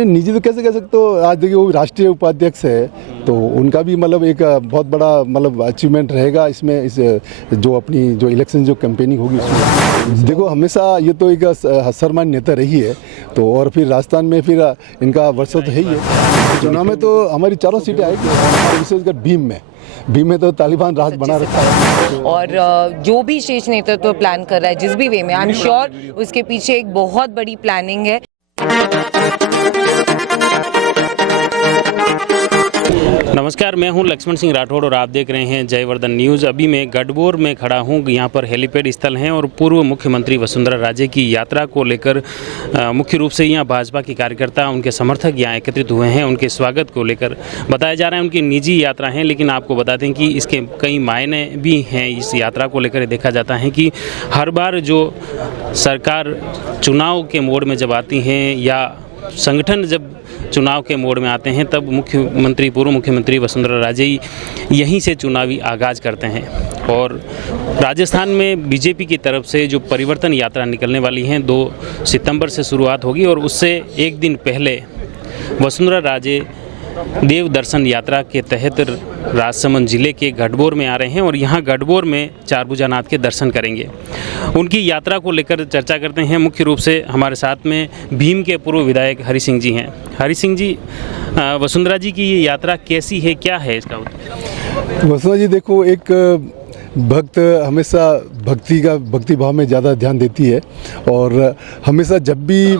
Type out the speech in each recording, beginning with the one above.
निजी तो कैसे कह सकते हो, आज देखिए वो राष्ट्रीय उपाध्यक्ष है तो उनका भी मतलब एक बहुत बड़ा मतलब अचीवमेंट रहेगा इसमें, इस जो अपनी जो इलेक्शन जो कैंपेनिंग होगी उसमें। देखो हमेशा ये तो एक सर्वमान्य नेता रही है तो, और फिर राजस्थान में फिर इनका वर्चस्व तो है ही है। चुनाव में तो हमारी 4 सीटें आएगी, विशेषकर भीम में तो तालिबान राज बना रखा है। और जो भी शीर्ष नेतृत्व प्लान कर रहा है जिस भी वे में, आई एम श्योर उसके पीछे एक बहुत बड़ी प्लानिंग है। नमस्कार, मैं हूं लक्ष्मण सिंह राठौड़ और आप देख रहे हैं जयवर्धन न्यूज़। अभी मैं गढ़बोर में खड़ा हूं, यहाँ पर हेलीपैड स्थल हैं और पूर्व मुख्यमंत्री वसुंधरा राजे की यात्रा को लेकर मुख्य रूप से यहाँ भाजपा के कार्यकर्ता, उनके समर्थक यहाँ एकत्रित हुए हैं। उनके स्वागत को लेकर बताया जा रहा है उनकी निजी यात्रा है, लेकिन आपको बता दें कि इसके कई मायने भी हैं। इस यात्रा को लेकर देखा जाता है कि हर बार जो सरकार चुनाव के मोड में जब आती हैं या संगठन जब चुनाव के मोड में आते हैं तब पूर्व मुख्यमंत्री वसुंधरा राजे यहीं से चुनावी आगाज़ करते हैं। और राजस्थान में बीजेपी की तरफ से जो परिवर्तन यात्रा निकलने वाली है 2 सितंबर से शुरुआत होगी और उससे एक दिन पहले वसुंधरा राजे देव दर्शन यात्रा के तहत राजसमंद जिले के गढ़बोर में आ रहे हैं और यहाँ गढ़बोर में चारभुजानाथ के दर्शन करेंगे। उनकी यात्रा को लेकर चर्चा करते हैं। मुख्य रूप से हमारे साथ में भीम के पूर्व विधायक हरि सिंह जी हैं। हरि सिंह जी, वसुंधरा जी की ये यात्रा कैसी है, क्या है इसका? वसुंधरा जी देखो, एक भक्त हमेशा भक्ति भाव में ज़्यादा ध्यान देती है और हमेशा जब भी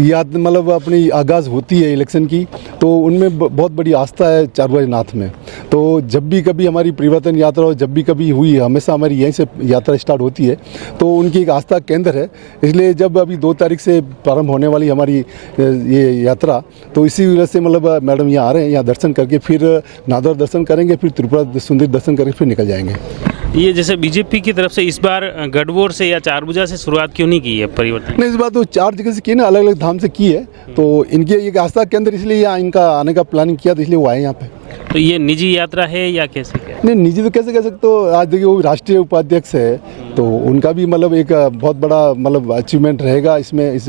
याद मतलब अपनी आगाज़ होती है इलेक्शन की तो उनमें बहुत बड़ी आस्था है चारभुजानाथ में। तो जब भी कभी हमारी परिवर्तन यात्रा हो, जब भी कभी हुई, हमेशा हमारी यहीं से यात्रा स्टार्ट होती है। तो उनकी एक आस्था केंद्र है, इसलिए जब अभी 2 तारीख से प्रारंभ होने वाली हमारी ये यात्रा, तो इसी वजह से मतलब मैडम यहाँ आ रहे हैं, यहाँ दर्शन करके फिर नादौर दर्शन करेंगे, फिर त्रिपुरा सुंदरी दर्शन करके फिर निकल जाएंगे। ये जैसे बीजेपी की तरफ से इस बार गढ़बोर से या चारभुजा से शुरुआत क्यों नहीं की है परिवर्तन? नहीं, इस बार तो 4 जगह से की ना, अलग अलग धाम से की है। तो इनके एक आस्था के अंदर इसलिए यहाँ इनका आने का प्लानिंग किया, तो इसलिए वो आए यहाँ पे। तो ये निजी यात्रा है या कैसे क्या? नहीं, निजी तो कैसे कह सकते हो, आज देखिए वो राष्ट्रीय उपाध्यक्ष है तो उनका भी मतलब एक बहुत बड़ा मतलब अचीवमेंट रहेगा इसमें, इस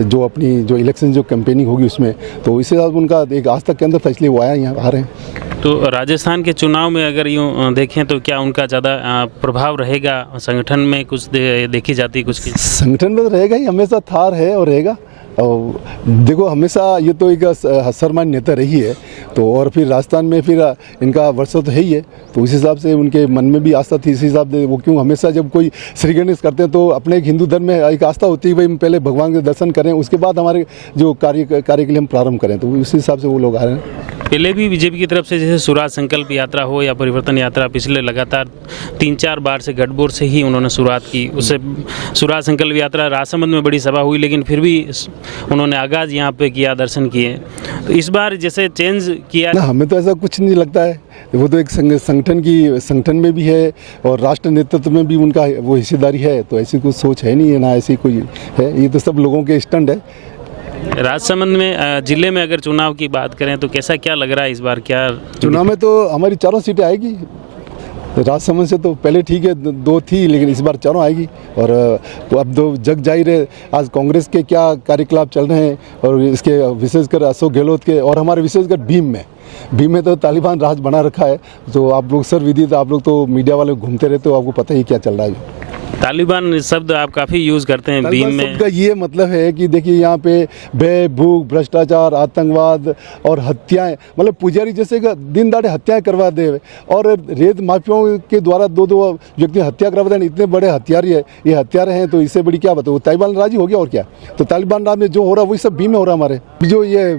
जो अपनी जो इलेक्शन जो कैंपेनिंग होगी उसमें। तो इससे उनका एक आस्था के अंदर था, इसलिए वो आया यहाँ आ रहे हैं। तो राजस्थान के चुनाव में अगर यूँ देखें तो क्या उनका ज़्यादा प्रभाव रहेगा संगठन में? कुछ देखी जाती कुछ की संगठन में तो रहेगा ही, हमेशा था है और रहेगा। और देखो हमेशा ये तो एक सर्वमान्य नेता रही है तो, और फिर राजस्थान में फिर इनका वर्चस्व तो है ही है। तो उस हिसाब से उनके मन में भी आस्था थी, इस हिसाब से वो क्यों हमेशा जब कोई श्री गणेश करते हैं तो अपने एक हिंदू धर्म में एक आस्था होती है भाई हम पहले भगवान के दर्शन करें, उसके बाद हमारे जो कार्य के लिए हम प्रारंभ करें। तो उस हिसाब से वो लोग आ रहे हैं। पहले भी बीजेपी की तरफ से जैसे स्वराज संकल्प यात्रा हो या परिवर्तन यात्रा, पिछले लगातार 3-4 बार से गढ़बोर से ही उन्होंने शुरुआत की। उससे स्वराज संकल्प यात्रा राजसमंद में बड़ी सभा हुई, लेकिन फिर भी उन्होंने आगाज़ यहाँ पे किया, दर्शन किए। तो इस बार जैसे चेंज किया ना, हमें तो ऐसा कुछ नहीं लगता है। वो तो एक संगठन में भी है और राष्ट्र नेतृत्व में भी उनका वो हिस्सेदारी है। तो ऐसी कुछ सोच है नहीं है, ना ऐसी कोई है, ये तो सब लोगों के स्टंट है। राजसमंद में जिले में अगर चुनाव की बात करें तो कैसा क्या लग रहा है इस बार? क्या चुनाव में तो हमारी 4 सीटें आएगी। राजसमंद से तो पहले ठीक है 2 थी, लेकिन इस बार 4 आएगी। और अब 2 जग जाहिर है आज कांग्रेस के क्या कार्यकलाप चल रहे हैं और इसके विशेषकर अशोक गहलोत के, और हमारे विशेषकर भीम में तो तालिबान राज बना रखा है। तो आप लोग सर्वविदित, आप लोग तो मीडिया वाले घूमते रहते हो, आपको पता ही क्या चल रहा है। तालिबान शब्द आप काफ़ी यूज़ करते हैं भीम में। शब्द का ये मतलब है कि देखिए यहाँ पे भय, भूख, भ्रष्टाचार, आतंकवाद और हत्याएं, मतलब पुजारी जैसे दिन दाड़े हत्याएं करवा दे और रेत माफियाओं के द्वारा 2 व्यक्ति हत्या करवा दे। इतने बड़े हथियार है, ये हथियार हैं, तो इससे बड़ी क्या बात है? तालिबान राजी हो गया और क्या? तो तालिबान राज में जो हो रहा है वही सब भीम में हो रहा है। हमारे जो ये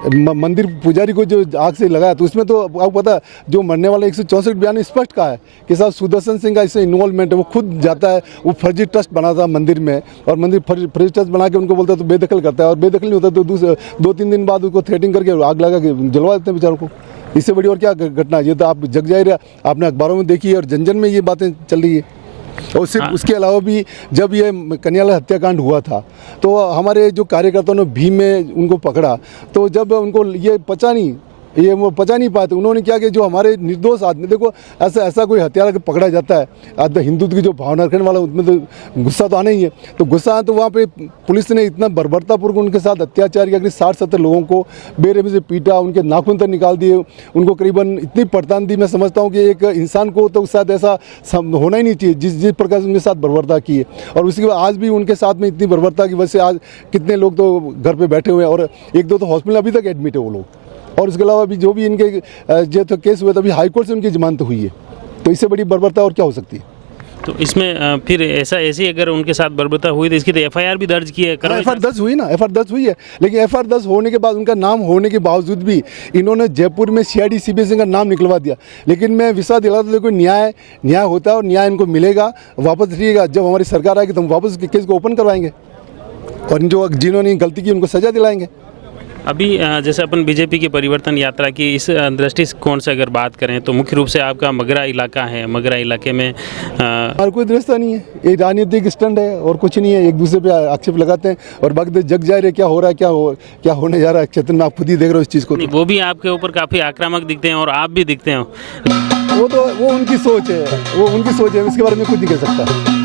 मंदिर पुजारी को जो आग से लगाया, तो उसमें तो आपको पता जो मरने वाले 164 बयान स्पष्ट कहा है कि साहब सुदर्शन सिंह का इससे इन्वॉल्वमेंट है। वो खुद जाता है, वो फर्जी ट्रस्ट बनाता है मंदिर में और मंदिर फर्जी ट्रस्ट बना के उनको बोलता है तो बेदखल करता है, और बेदखल नहीं होता तो 2-3 दिन बाद उसको थ्रेटिंग करके आग लगा के जलवा देते हैं बेचारों को। इससे बड़ी और क्या घटना? ये तो आप जग जाहिर है, आपने अखबारों में देखी है और जन में ये बातें चल रही है। और सिर्फ उसके अलावा भी जब ये कन्याला हत्याकांड हुआ था तो हमारे जो कार्यकर्ताओं ने भीम में उनको पकड़ा, तो जब उनको ये पता नहीं ये वो पचा नहीं पाते। उन्होंने क्या कि जो हमारे निर्दोष आदमी, देखो ऐसा कोई हथियार अगर पकड़ा जाता है, आज हिंदुत्व की जो भावना रखने वाला, उसमें तो गुस्सा तो आना ही है। तो गुस्सा तो वहाँ पे पुलिस ने इतना बर्बरतापूर्वक उनके साथ अत्याचार किया कि 60-70 लोगों को बेरहमी से पीटा, उनके नाखून तक निकाल दिए, उनको करीबन इतनी पड़ताल दी। मैं समझता हूँ कि एक इंसान को तो साथ ऐसा होना ही नहीं चाहिए जिस प्रकार से उनके साथ बर्बरता की है। और उसके बाद आज भी उनके साथ में इतनी बर्बरता की वजह से आज कितने लोग तो घर पर बैठे हुए हैं और 1-2 तो हॉस्पिटल अभी तक एडमिट है वो लोग। और उसके अलावा भी जो भी इनके जो तो केस हुए, तभी हाई कोर्ट से उनकी जमानत हुई है। तो इससे बड़ी बर्बरता और क्या हो सकती है? तो इसमें फिर ऐसी अगर उनके साथ बर्बरता हुई तो इसकी तो एफआईआर भी दर्ज की है। एफआईआर दर्ज हुई ना, एफआईआर दर्ज हुई है, लेकिन एफआईआर दर्ज होने के बाद, उनका नाम होने के बावजूद भी इन्होंने जयपुर में CID CBSE का नाम निकलवा दिया। लेकिन मैं विश्वास दिलाता हूं, देखो न्याय होता है और न्याय इनको मिलेगा। वापस रहिएगा, जब हमारी सरकार आएगी तो हम वापस केस को ओपन करवाएंगे और जिन्होंने गलती की उनको सजा दिलाएंगे। अभी जैसे अपन बीजेपी की परिवर्तन यात्रा की इस दृष्टिकोण से अगर बात करें तो मुख्य रूप से आपका मगरा इलाका है। मगरा इलाके में हमारा कोई दृष्टता नहीं है, ये राजनीतिक स्टंट है और कुछ नहीं है। एक दूसरे पे आक्षेप लगाते हैं और वक्त जग जा रहे क्या हो रहा है, क्या होने जा रहा है क्षेत्र में, आप खुद ही देख रहे हो इस चीज़ को। वो भी आपके ऊपर काफ़ी आक्रामक दिखते हैं और आप भी दिखते हो। वो उनकी सोच है, इसके बारे में कुछ नहीं कह सकता।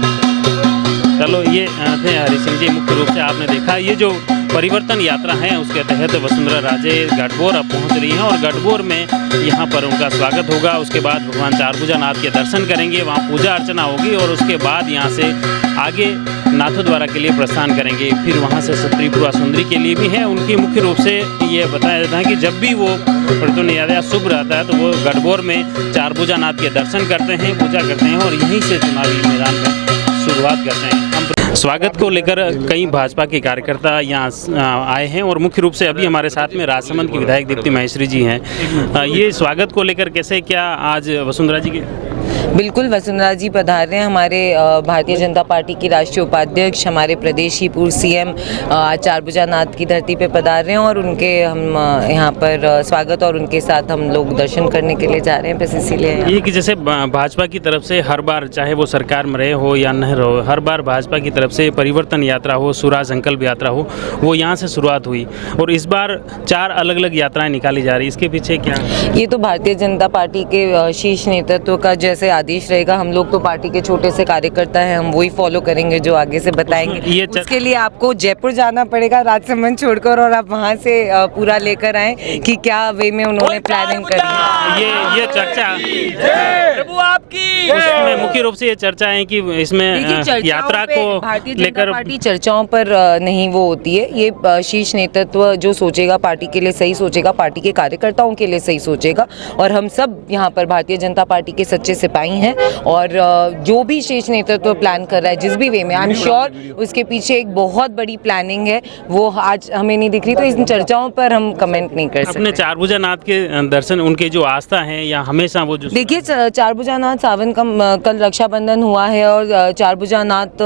चलो, ये थे हरि सिंह जी। मुख्य रूप से आपने देखा ये जो परिवर्तन यात्रा है उसके तहत वसुंधरा राजे गढ़बोर अब पहुंच रही हैं और गढ़बोर में यहाँ पर उनका स्वागत होगा। उसके बाद भगवान चारभुजानाथ के दर्शन करेंगे, वहाँ पूजा अर्चना होगी और उसके बाद यहाँ से आगे नाथद्वारा के लिए प्रस्थान करेंगे। फिर वहाँ से त्रिपुरा सुंदरी के लिए भी है। उनकी मुख्य रूप से ये बताया जाता है कि जब भी वो परिवर्तन यात्रा शुभ रहता है तो वो गढ़बोर में चारभुजानाथ के दर्शन करते हैं, पूजा करते हैं और यहीं से चुनावी मैदान में शुरुआत करते हैं। हम स्वागत को लेकर कई भाजपा के कार्यकर्ता यहाँ आए हैं और मुख्य रूप से अभी हमारे साथ में राजसमंद की विधायक दीप्ति माहेश्वरी जी हैं। ये स्वागत को लेकर कैसे क्या आज वसुंधरा जी के? बिल्कुल, वसुंधरा जी पधार रहे हैं। हमारे भारतीय जनता पार्टी की राष्ट्रीय उपाध्यक्ष, हमारे प्रदेश की पूर्व CM आज चारभुजानाथ की धरती पे पधार रहे हैं और उनके हम यहाँ पर स्वागत और उनके साथ हम लोग दर्शन करने के लिए जा रहे हैं। बस इसीलिए ये कि जैसे भाजपा की तरफ से हर बार, चाहे वो सरकार में रहे हो या नहीं रहो, हर बार भाजपा की तरफ से परिवर्तन यात्रा हो, स्वराज संकल्प यात्रा हो, वो यहाँ से शुरुआत हुई और इस बार 4 अलग अलग यात्राएं निकाली जा रही। इसके पीछे क्या? ये तो भारतीय जनता पार्टी के शीर्ष नेतृत्व का जैसे आदेश रहेगा। हम लोग तो पार्टी के छोटे से कार्यकर्ता हैं, हम वही फॉलो करेंगे जो आगे से बताएंगे। उसके लिए आपको जयपुर जाना पड़ेगा राजसमंद छोड़कर और आप वहाँ से पूरा लेकर आए कि क्या वे में उन्होंने प्लानिंग करी है। ये चर्चा प्रभु आपकी, उसमें मुख्य रूप से ये चर्चा है कि इसमें यात्रा को लेकर पार्टी चर्चाओं पर नहीं वो होती है। ये शीर्ष नेतृत्व जो सोचेगा पार्टी के लिए सही सोचेगा, पार्टी के कार्यकर्ताओं के लिए सही सोचेगा और हम सब यहाँ पर भारतीय जनता पार्टी के सच्चे सिपाही हैं और जो भी शीर्ष नेतृत्व प्लान कर रहा है जिस भी वे में, आई एम श्योर उसके पीछे एक बहुत बड़ी प्लानिंग है, वो आज हमें नहीं दिख रही। तो इन चर्चाओं पर हम कमेंट नहीं कर सकते। अपने चारभुजानाथ के दर्शन, उनके जो आस्था है या हमेशा वो जो देखिए, चारभुजानाथ सावन का कल रक्षाबंधन हुआ है और चारभुजानाथ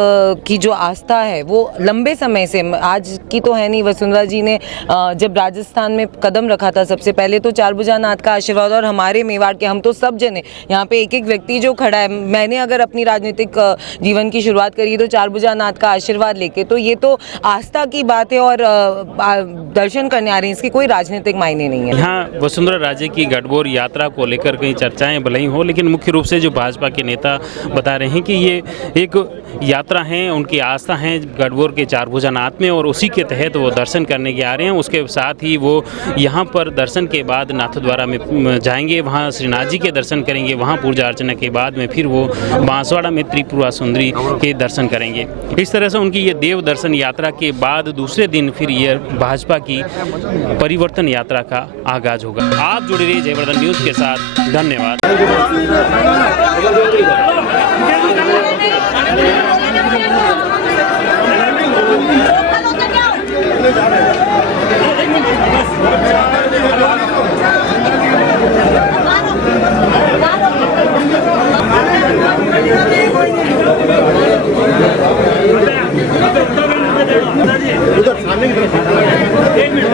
की जो आस्था है वो लंबे समय से, आज की तो है नहीं। वसुंधरा जी ने जब राजस्थान में कदम रखा था सबसे पहले तो चारभुजानाथ का आशीर्वाद, और हमारे मेवाड़ के हम तो सब जने यहाँ पे एक एक व्यक्ति जो खड़ा है, मैंने अगर अपनी राजनीतिक जीवन की शुरुआत करी तो चारभुजानाथ का आशीर्वाद लेके, तो ये तो आस्था की बात है और दर्शन करने आ रहे हैं, इसकी कोई राजनीतिक मायने नहीं है। यहाँ वसुंधरा राजे की गढ़बोर यात्रा को लेकर कई चर्चाएं भले ही हो, लेकिन मुख्य रूप से जो भाजपा के नेता बता रहे हैं कि ये एक यात्रा है, उनकी आस्था है गढ़बोर के चारभुजानाथ में और उसी के तहत वो दर्शन करने के आ रहे हैं। उसके साथ ही वो यहाँ पर दर्शन के बाद नाथद्वारा में जाएंगे, वहाँ श्रीनाथ जी के दर्शन करेंगे, वहाँ पूजा अर्चना के बाद में फिर वो बांसवाड़ा में त्रिपुरा सुंदरी के दर्शन करेंगे। इस तरह से उनकी ये देव दर्शन यात्रा के बाद दूसरे दिन फिर ये भाजपा की परिवर्तन यात्रा का आगाज होगा। आप जुड़े रहिए जयवर्धन न्यूज़ के साथ। धन्यवाद। उधर सामने की तरफ एक मिनट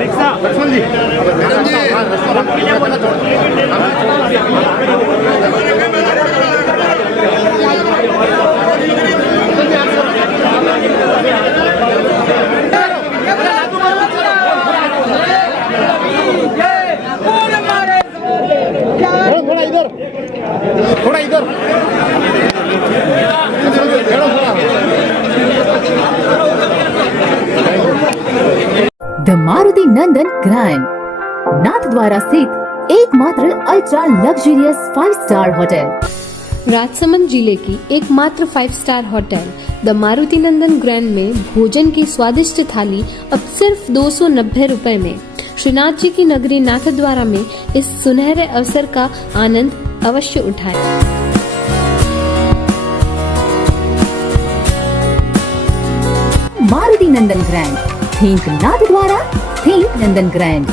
रिक्शा लक्ष्मण जी थोड़ा इधर the Maruti Nandan grand, Nathdwara स्थित एकमात्र ultra luxurious 5 star hotel. Rajsamand जिले की एकमात्र 5 star hotel the Maruti Nandan grand में भोजन की स्वादिष्ट थाली अब सिर्फ 290 रुपए में। श्रीनाथ जी की नगरी नाथद्वारा में इस सुनहरे अवसर का आनंद अवश्य उठाएं। मारुति नंदन ग्रैंड, थिंक नाथद्वारा, थिंक नंदन ग्रैंड।